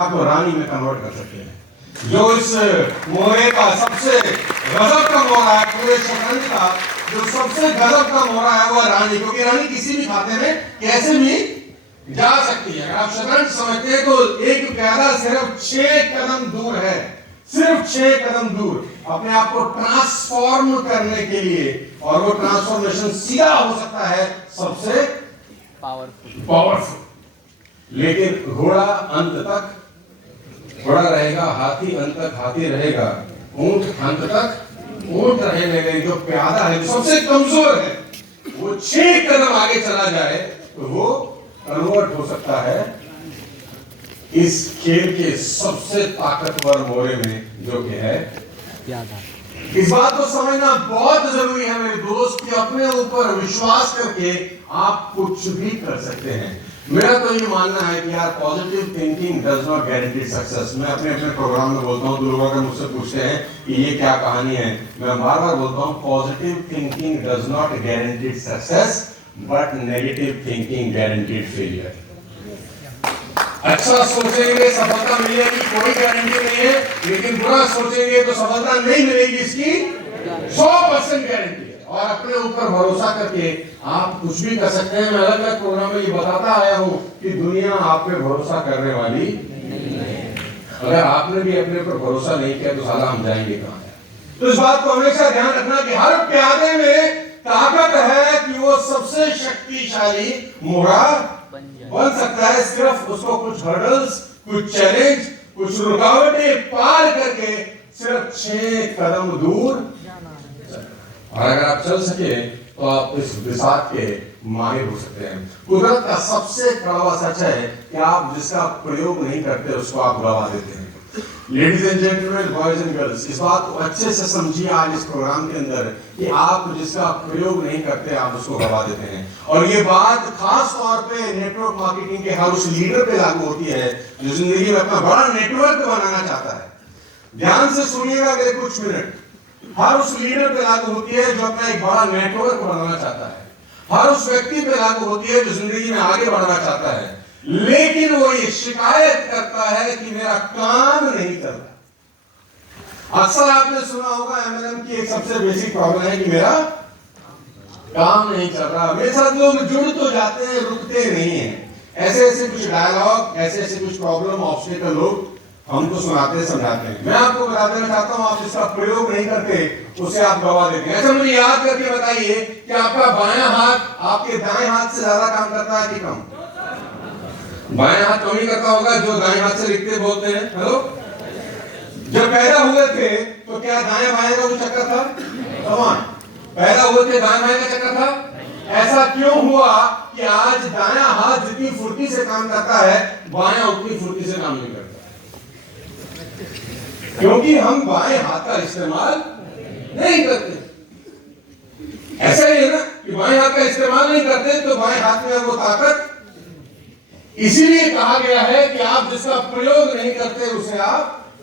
आपको रानी में कन्वर्ट कर सकते हैं। जो इस मोहरे का सबसे गजब का मोहरा है, पूरे शतरंज का जो सबसे गजब का मोहरा है वो रानी, क्योंकि रानी किसी भी खाते में कैसे भी जा सकती है। अगर आप शतरंज समझते हैं तो एक प्यादा सिर्फ 6 कदम दूर है, सिर्फ 6 कदम दूर अपने आप को ट्रांसफॉर्म करने के लिए, और वो ट्रांसफॉर्मेशन सीधा हो सकता है सबसे पावरफुल। लेकिन घोड़ा अंत तक घोड़ा रहेगा, हाथी अंत तक हाथी रहेगा, ऊंट अंत तक ऊंट रहेगा। जो प्यादा है, जो सबसे कमजोर है, वो 6 कदम आगे चला जाए तो वो कन्वर्ट हो सकता है इस खेल के सबसे ताकतवर मोहरे में, जो कि है प्यादा। इस बात को समझना बहुत जरूरी है मेरे दोस्त कि अपने ऊपर विश्वास करके आप कुछ भी कर सकते हैं। मेरा तो ये मानना है कि यार positive thinking does not guarantee success. मैं अपने अपने प्रोग्राम में बोलता हूँ, तो लोग अगर मुझसे पूछते हैं कि ये क्या कहानी है, मैं बार बार बोलता हूँ positive thinking does not guarantee success but negative thinking guaranteed failure. अच्छा सोचेंगे सफलता मिलेगी, कोई गारंटी नहीं है, लेकिन बुरा सोचेंगे तो सफलता नहीं मिलेगी, इसकी 100% गारंटी है। और अपने ऊपर भरोसा करके आप कुछ भी कर सकते हैं। मैं अलग अलग प्रोग्राम में ये बताता आया हूं कि दुनिया आप पे भरोसा करने वाली नहीं है। अगर आपने भी अपने ऊपर भरोसा नहीं किया तो साला हम जाएंगे कहां? तो इस बात को हमेशा ध्यान रखना कि हर प्यादे में ताकत है कि वो सबसे शक्तिशाली मोहरा बन सकता है। सिर्फ उसको कुछ हर्डल्स, कुछ चैलेंज, कुछ रुकावटें पार करके सिर्फ 6 कदम दूर, और अगर आप चल सके तो आप इस विसाख के माहिर हो सकते हैं। कुदरत का सबसे कड़वा सच है कि आप जिसका प्रयोग नहीं करते उसको आप गवा देते हैं। Ladies and gentleman, boys and girls, इस बात को अच्छे से समझिए आज इस प्रोग्राम के अंदर कि आप जिसका प्रयोग नहीं करते आप उसको गवा देते हैं। और ये बात खास तौर पे नेटवर्क मार्केटिंग के हर उस लीडर पे लागू होती है जो जिंदगी में अपना बड़ा नेटवर्क बनाना चाहता है। ध्यान से सुनिएगा अगले कुछ मिनट। हर उस लीडर पे लागू होती है जो अपना एक बड़ा नेटवर्क बनाना चाहता है। हर उस व्यक्ति पे लागू होती है जो जिंदगी में आगे बढ़ना चाहता है, लेकिन वो ये शिकायत करता है कि मेरा काम नहीं कर रहा। अक्सर आपने सुना होगा एमएलएम की एक सबसे बेसिक प्रॉब्लम है कि मेरा काम नहीं चल रहा। मेरे साथ लोग जुड़ तो जाते हैं, रुकते नहीं है। ऐसे ऐसे कुछ डायलॉग, ऐसे ऐसे कुछ प्रॉब्लम, ऑब्स्टेकल लोग हमको सुनाते समझाते हैं। मैं आपको बता देना चाहता हूं, आप जिसका प्रयोग नहीं करते उसे आप गवा देते हैं। ऐसा मुझे याद करके बताइए कि आपका बायां हाथ आपके दाएं हाथ से ज्यादा काम करता है कि कम? बायां हाथ कम ही करता होगा जो दाएं हाथ से लिखते बोलते हैं। हेलो, जब पैदा हुए थे तो क्या दाएं बाएं का कोई चक्कर था? समान पैदा हुए थे, दाएं बाएं का चक्कर था। ऐसा क्यों हुआ कि आज दायां हाथ जितनी फुर्ती से काम करता है, बायां उतनी फुर्ती से काम नहीं करता? क्योंकि हम बाएं हाथ का इस्तेमाल नहीं करते। ऐसा ही है ना कि बाएं हाथ का इस्तेमाल नहीं करते तो बाएं हाथ में वो ताकत, इसीलिए कहा गया है कि आप जिसका प्रयोग नहीं करते उसे आप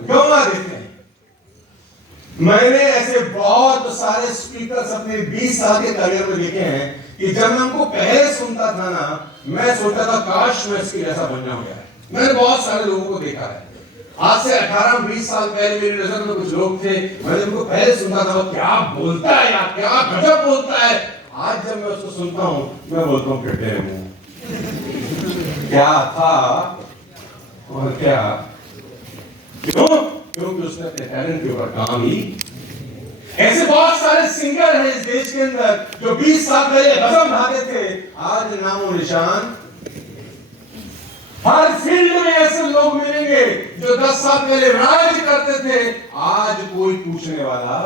गंवा देते हैं। मैंने ऐसे बहुत सारे स्पीकर्स अपने 20 साल के करियर में देखे हैं कि जब मैं उनको पहले सुनता था ना, मैं सोचता था काश मैं इसके जैसा बन जाऊं यार। मैंने बहुत सारे लोगों को देखा है। आज से 18-20 साल पहले मेरी नजर में कुछ लोग थे, मैंने उनको पहले सुनता था, क्या बोलता है यार, क्या गजब बोलता है। आज जब मैं उसको सुनता हूं, मैं बोलता हूं फिटे मुंह, क्या था और क्या। क्यों? क्योंकि उसने अपने टैलेंट के ऊपर काम ही। ऐसे बहुत सारे सिंगर हैं इस देश के अंदर जो 20 साल पहले गजब ढाते थे, आज नामो निशान। हर फील्ड में ऐसे लोग मिलेंगे जो 10 साल पहले राज करते थे, आज कोई पूछने वाला।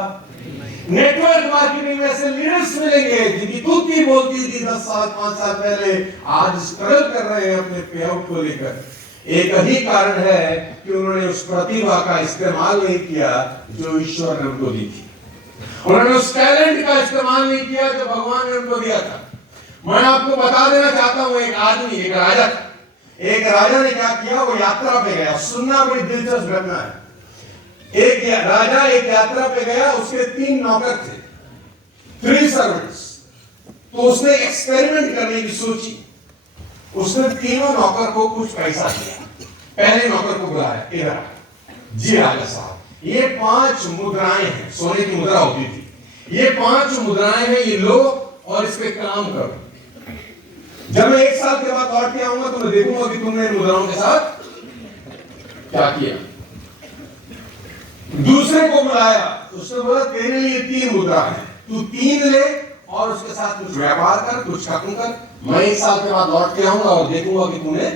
नेटवर्क मार्केटिंग में ऐसे लीडर्स मिलेंगे जिनकी तूती बोलती थी 10 साल 5 साल पहले, आज स्ट्रगल कर रहे हैं अपने पे आउट को लेकर। एक ही कारण है कि उन्होंने उस प्रतिभा का इस्तेमाल नहीं किया जो ईश्वर ने उनको दी थी। उन्होंने उस टैलेंट का इस्तेमाल नहीं किया जो भगवान ने उनको दिया था। मैं आपको बता देना चाहता हूं, एक आदमी, एक राजा था। एक राजा ने क्या किया, वो यात्रा पे गया। सुनना बड़ी दिलचस्प घटना है। एक राजा एक यात्रा पे गया, उसके 3 नौकर थे, 3 सर्वेंट्स। तो उसने एक्सपेरिमेंट करने की सोची। उसने तीनों नौकर को कुछ पैसा दिया पहले नौकर को बुलाया, इधर आ। जी राजा साहब, ये 5 मुद्राएं हैं, सोने की मुद्रा होती थी। ये 5 मुद्राएं हैं, ये लो और इस पे काम करो। जब मैं 1 साल के बाद लौट के आऊंगा तो मैं देखूंगा कि तुमने इन मुद्राओं के साथ क्या किया। दूसरे को बुलाया, उसने बोला तेरे लिए 3 मुद्रा है, तू 3 ले और उसके साथ कुछ व्यापार कर, कुछ खत्म कर। मैं 1 साल के बाद लौट के आऊंगा और देखूंगा कि तूने।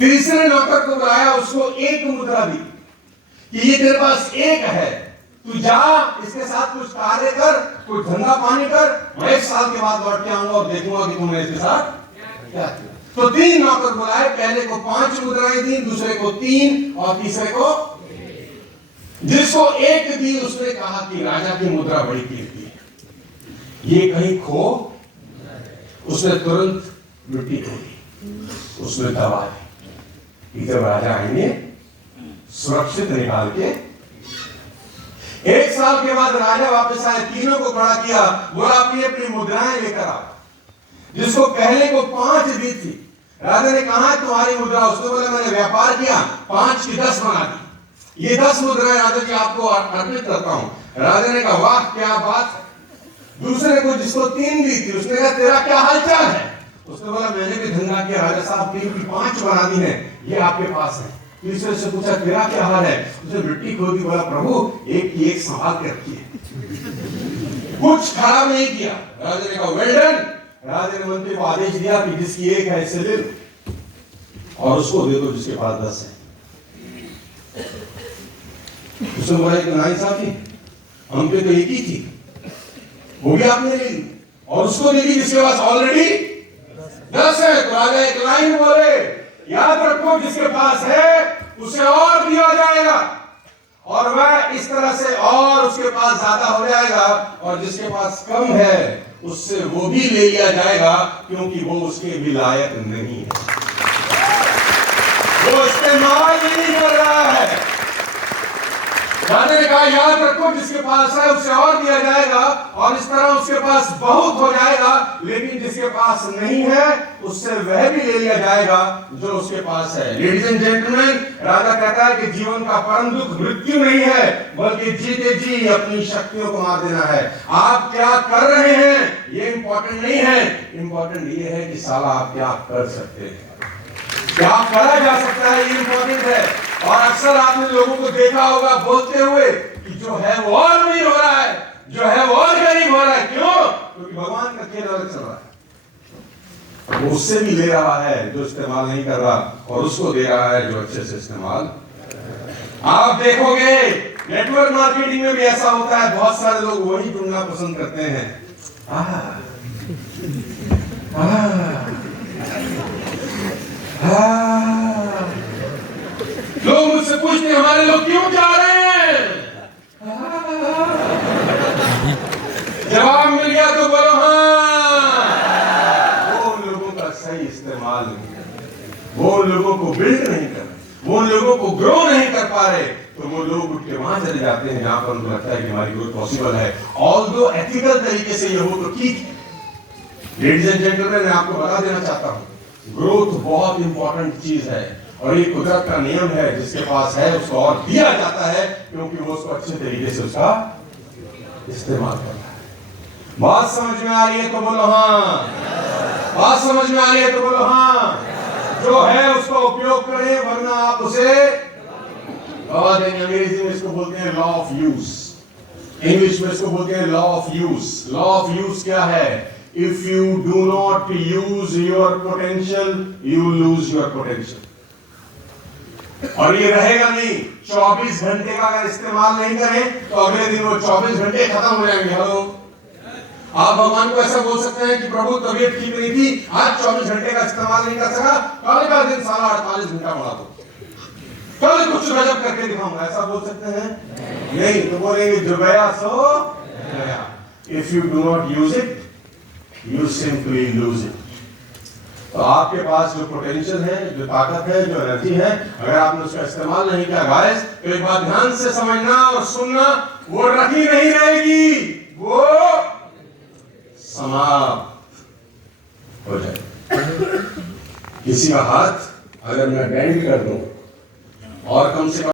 तीसरे नौकर को बुलाया, उसको 1 मुद्रा दी कि ये तेरे पास 1 है, तू जा इसके साथ कुछ कार्य कर, कुछ धंधा पानी कर। मैं 1 साल के बाद लौट के आऊंगा और देखूंगा कि तुमने इसके साथ क्या किया। तो 3 नौकर बुलाए, पहले को 5 मुद्राएं दी, दूसरे को 3 और तीसरे को। जिसको 1 दी उसने कहा कि राजा की मुद्रा बड़ी कीमती है, ये कहीं खो। उसने तुरंत मिट्टी खोदी, उसने दबा दी, जब राजा आएंगे सुरक्षित निकाल के। 1 साल के बाद राजा वापस आए, तीनों को खड़ा किया, बोला अपनी अपनी मुद्राएं लेकर आओ। जिसको पहले को 5 दी थी, राजा ने कहा तुम्हारी मुद्रा, उसने बोला मैंने व्यापार किया, 5 की 10 बना दी, ये 10 मुद्राएं राजा जी आपको अर्पित करता हूं। राजा ने कहा वाह क्या बात है। दूसरे को जिसको 3 दी थी, उसने कहा तेरा क्या हालचाल है। उसने बोला मैंने भी धंधा किया राजा साहब, 3 की 5 बना दी है, ये आपके पास है। तीसरे से पूछा तेरा क्या हाल है, उसने मिट्टी खोदी, बोला प्रभु 1 की 1 संभाल के रखिए, कुछ खराब नहीं किया। राजा ने कहा वेल डन। राजा ने मंत्री को आदेश दिया कि जिसकी 1 है इसे ले लो और उसको दे दो जिसके पास 10 है। उसने बोला कि नाइंसाफी, हम पे तो 1 ही थी, वो भी आपने ले ली और उसको दे दी जिसके पास ऑलरेडी 10 है। तो राजा एक लाइन बोले, याद रखो जिसके पास है उसे और दिया जाएगा और वह इस तरह से और उसके पास ज्यादा हो जाएगा, और जिसके पास कम है उससे वो भी ले लिया जाएगा क्योंकि वो उसके भी लायक नहीं है, वो इस्तेमाल नहीं कर रहा है। राजा ने कहा याद रखो जिसके पास है उसे और दिया जाएगा और इस तरह उसके पास बहुत हो जाएगा, लेकिन जिसके पास नहीं है उससे वह भी ले लिया जाएगा जो उसके पास है। लेडीज एंड जेंटलमैन, राजा कहता है कि जीवन का परम दुख मृत्यु नहीं है, बल्कि जीते जी अपनी शक्तियों को मार देना है। आप क्या कर रहे हैं ये इंपॉर्टेंट नहीं है, इंपॉर्टेंट ये है कि साला आप क्या कर सकते हैं, क्या करा जा सकता है, ये इंपॉर्टेंट है। और अक्सर आपने लोगों को देखा होगा बोलते हुए कि जो है वो और अमीर हो रहा है, जो है वो और गरीब हो रहा है। क्यों? क्योंकि भगवान का खेल अलग चल रहा है, वो उससे भी ले रहा है जो इस्तेमाल नहीं कर रहा और उसको दे रहा है जो अच्छे से इस्तेमाल। आप देखोगे नेटवर्क मार्केटिंग में भी ऐसा होता है, बहुत सारे लोग वही चुनना पसंद करते हैं। लोग मुझसे पूछते हैं हमारे लोग क्यों जा रहे हैं, जवाब मिल गया तो बोलो हाँ। वो उन लोगों का सही इस्तेमाल नहीं कर रहे, वो उन लोगों को बिल्ड नहीं कर रहे, वो उन लोगों को ग्रो नहीं कर पा रहे, तो वो लोग उठ के वहां चले जाते हैं जहां पर उनको लगता है कि हमारी ग्रोथ पॉसिबल है। ऑल्दो एथिकल तरीके से ये हो तो ठीक है। लेडीज एंड जेंटलमैन, मैं आपको बता देना चाहता हूं ग्रोथ बहुत इंपॉर्टेंट चीज है और ये कुदरत का नियम है, जिसके पास है उसको और दिया जाता है क्योंकि वो उसको अच्छे तरीके से उसका इस्तेमाल करता है। बात समझ में आ रही है तो बोलो हाँ, बात समझ में आ रही है तो बोलो हाँ। जो है उसका उपयोग करें, वरना आप उसे गवा देंगे। अंग्रेजी में इसको बोलते हैं लॉ ऑफ यूज, इंग्लिश में इसको बोलते हैं law of use. Law of use क्या है? If you do not use your potential, you lose your potential. और ये रहेगा नहीं। 24 घंटे का अगर इस्तेमाल नहीं करें तो अगले दिन वो 24 घंटे खत्म हो जाएंगे। हेलो, आप भगवान को ऐसा बोल सकते हैं कि प्रभु तबीयत ठीक नहीं थी, आज 24 घंटे का इस्तेमाल नहीं कर सका, कल का दिन सारा 48 घंटा बढ़ा दो, कल कुछ गजब करके दिखाऊंगा, ऐसा बोल सकते हैं? नहीं, तो बोलेंगे जो गया सो गया। If you do not use it, you simply lose it. तो आपके पास जो पोटेंशियल है, जो ताकत है, जो एनर्जी है, अगर आपने उसका इस्तेमाल नहीं किया गाइस, तो एक बात ध्यान से समझना और सुनना, वो रखी नहीं रहेगी, वो समाप्त हो जाए। किसी का हाथ अगर मैं बैंड भी कर दूं और कम से कम